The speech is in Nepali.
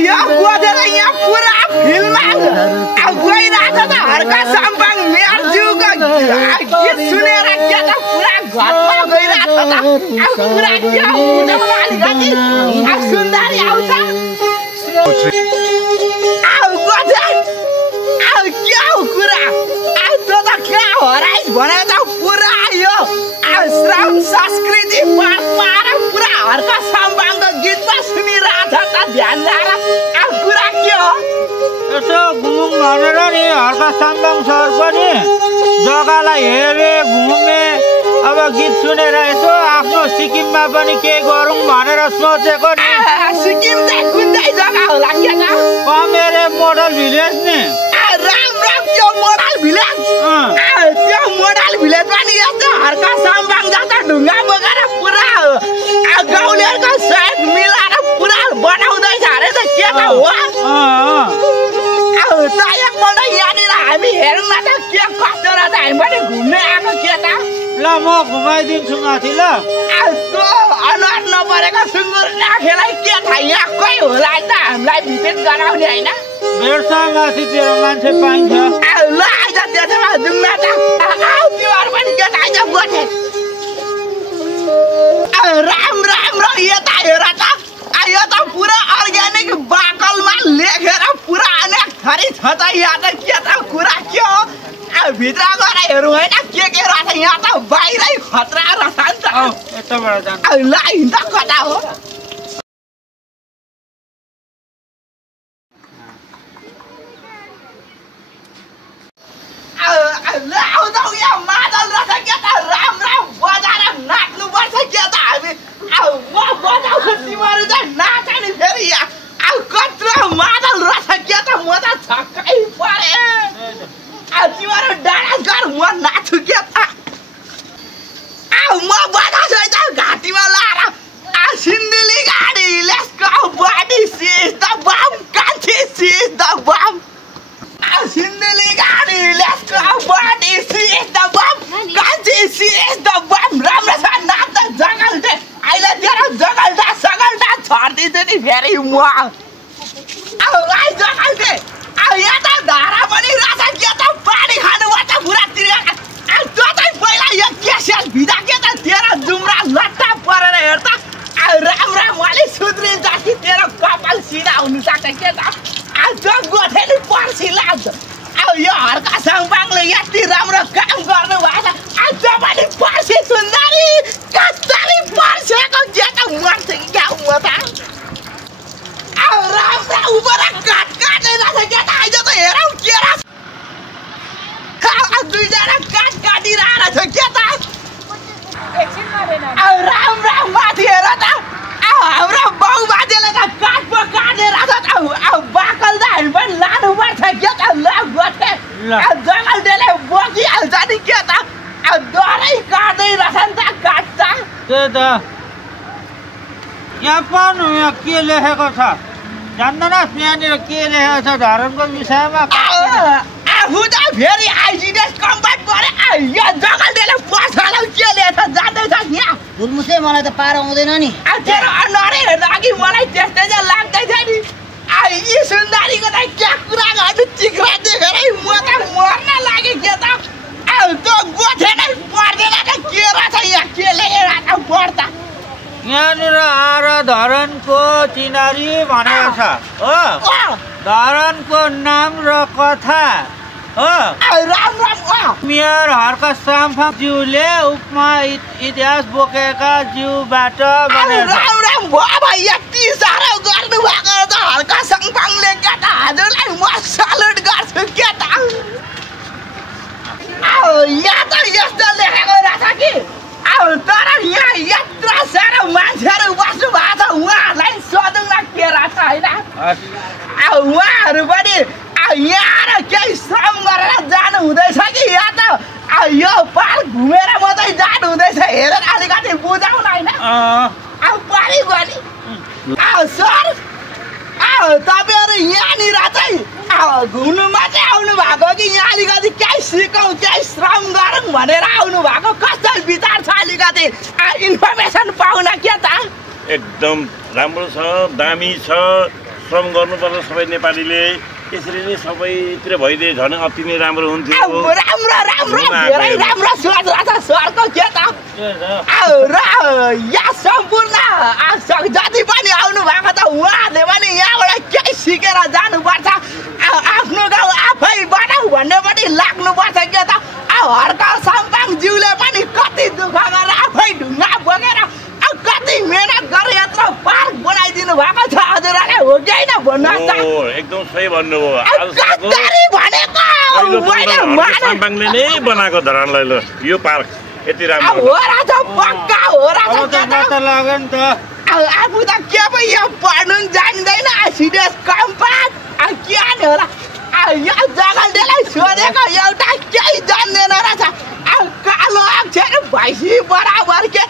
यो गोदेर यहाँ पुरा फिल्ममा गइरहेको त हर्का साम्बाङ मेरजुको गीत सुनेर के त पुरा घरमा गइरहेको त पुरा के उठाउन अलिकति सुन्दरी आउँछ गोदे के हो कुरा त क्या हराइस भने त पुरा यो श्रम संस्कृति परम्परा पुरा हर्का साम्बाङको गीतमा सुनिरहेछ त ध्यान दिएर कुरा के हो यसो घुमौँ भनेर नि हर्का साम्बाङ सर पनि जग्गालाई हेरे घुमे अब गीत सुनेर यसो आफ्नो सिक्किममा पनि के गरौँ भनेर सोचेको नि सिक्किम चाहिँ कुन चाहिँ जग्गा होला के त कमेरे मोडल भिलेज नि राम त्यो मोडल भिलेज त्यो मोडल भिलेज पनि यस्तो हर्का साम्बाङ जस्तो ढुङ्गा बोकेर पुरा गाउँलेहरूको सहयोग मिलाएर पुरा बनाउँदैछ अरे त के त हो त एकपल्ट यहाँनिर हामी हेरौँ न त के कस्तो रहेछ हामी पनि घुम्ने आएको के त ल म घुमाइदिन्छु माथि ल त्यो अनुहार नपरेको सुँगुर नाखेलाई के थाहा यहाँ कोही होला त हामीलाई भिजिट गराउने होइन भेट्छ माथितिर मान्छे पाइन्छ ल आइज त्यसमा जाउँ न त तिमीहरू पनि के थाहा छ गोठे राम राम र यता हेर त यो त पुरा अर्ग्यानिक बाकलमा लेखेर पुरा अनेक थरी छ त यहाँ त के त कुरा के हो भित्र गएर हेरौँ होइन के रहेछ यहाँ त बाहिरै खतरा रहेछ नि त यताबाट जान्छ ल हिँड्दा कता हो आउँदा यहाँ मादल रहेछ के त राम राम बजाएर नाच्नुपर्छ के त हामी म बजाउँछु तिमीहरू चाहिँ नाच नि फेरि यहाँ कत्रो मादल रहेछ के त म त छक्कै परे तिमीहरू डान्स गर म नाच्छु के त म बजाउँछु त घाँटीमा लाएर सिन्धुली गाडी let's go buddy she's the bomb कान्छी सिज द बम सिन्धुली गाडी let's go buddy she's the bomb कान्छी सिज द बम राम्रोसँग नाच्दा जगल्टे अहिले तेरो जगल्टा सगल्टा छर्दिन्छु नि फेरि म जगल्टे यहाँ त धारा पनि रहेछ के त पानी खानुपर्छ पुरा तिरेर त्यो चाहिँ पहिला यो क्यासेल भिजा के त तेरो जुम्रा लट्टा परेर हेर त राम राम अलिक सुध्रिन्छ कि तेरो कपाल सिधा हुनुसक्छ के त त्यो गोठे नि पर्सि लाग्छ यो हर्का साम्बाङले यति राम्रो काम गर्नु भएको छ पनि पर्सि सुन्दरी कस्तरी पर्सेको के त मर्छ कि क्या म त राम्रा उपर काटेर के त आइज त हेरौँ के रहेछ दुईजना काटिरहेको छ के त राम राम माथि हेर त हाम्रो बाउ बाजेले त काट पो काटेर बाकल त हामी पनि लानुपर्छ के त ल गोठे जङ्गलले बोकिहाल्छ नि के त डरै काट्दै रहेछ नि त काट्छ त्यही त यहाँ पाउनु यहाँ के लेखेको छ जान्दैनस् यहाँनिर के लेखेको छ धर्मको विषयमा आफू त फेरि आइसिडिएस कम्पार्ट परे यो जङ्गलले पछाडौ के लेखेको जान्दैछ यहाँ भुलमुसे मलाई त पार आउँदैन नि तेरो अनुहारै हेर्दा अघि मलाई त्यस्तै चाहिँ लाग्दैछ नि यी सुन्दरीको त क्या कुरा गर्नु चिक्रा देखेरै म त मर्न लाग्यो के त त्यो गोठे नै पर्दैन त के रहेछ यहाँ के लेखेर पर्दा यहाँनिर आएर धरनको चिनारी भनेको छ हो धरनको नाम र कथा हो राम राम मेयर हर्का साम्बाङ ज्यूले उपमा इतिहास बोकेका ज्यूबाट राम राम भयो यति साह्रो गर्नु भएको त हर्का साम्बाङले के त हजुरलाई म सल्युट गर्छु के त यहाँ त यस्तो लेखेको रहेछ कि तर यहाँ यत्रो साह्रो मान्छेहरू बस्नु भएको छ उहाँहरूलाई सोधौँ न के रहेछ होइन उहाँहरू पनि यहाँ आएर केही श्रम गरेर जानु हुँदैछ कि यहाँ त यो पार्क घुमेर मात्रै जानु हुँदैछ हेरेर अलिकति बुझाउन होइन पारि गयो नि सर तपाईँहरू यहाँनिर चाहिँ घुम्नु मात्रै आउनु भएको कि यहाँ अलिकति केही सिकौँ केही श्रम गरौँ भनेर आउनु भएको कस्तो विचार छ अलिकति इन्फर्मेसन पाउन के त एकदम राम्रो छ दामी छ श्रम गर्नुपर्छ सबै नेपालीले यसरी नै सबैतिर भइदिए झन् अति नै राम्रो हुन्थ्यो राम्रो धेरै राम्रो सोच रहेछ सरको के त र यहाँ सम्पूर्ण जति पनि आउनु भएको छ उहाँहरूले पनि यहाँबाट केही सिकेर जानुपर्छ आफ्नो गाउँ आफै बनाऊ भन्नेपट्टि लाग्नुपर्छ के त हर्क साम्पाङज्यूले पनि कति दुःख गरेर आफै ढुङ्गा बोकेर कति मेहनत गरेर यत्रो पार्क बनाइदिनु भएको छ हजुरहरूले हो कि होइन भन्नुहोस् त एकदम सही भन्नुभयो साम्पाङले नै बनाएको धरानलाई ल यो पार्क यति राम्रो हो रहेछ पक्का हो रहेछ लाग्यो नि त आफू त के पो यो पढ्नु जान्दैन सिरियस कम्पास के नि होला यो जगलले सोधेको एउटा केही जान्दैन रहेछ कालो अक्षर भैँसी बराबर के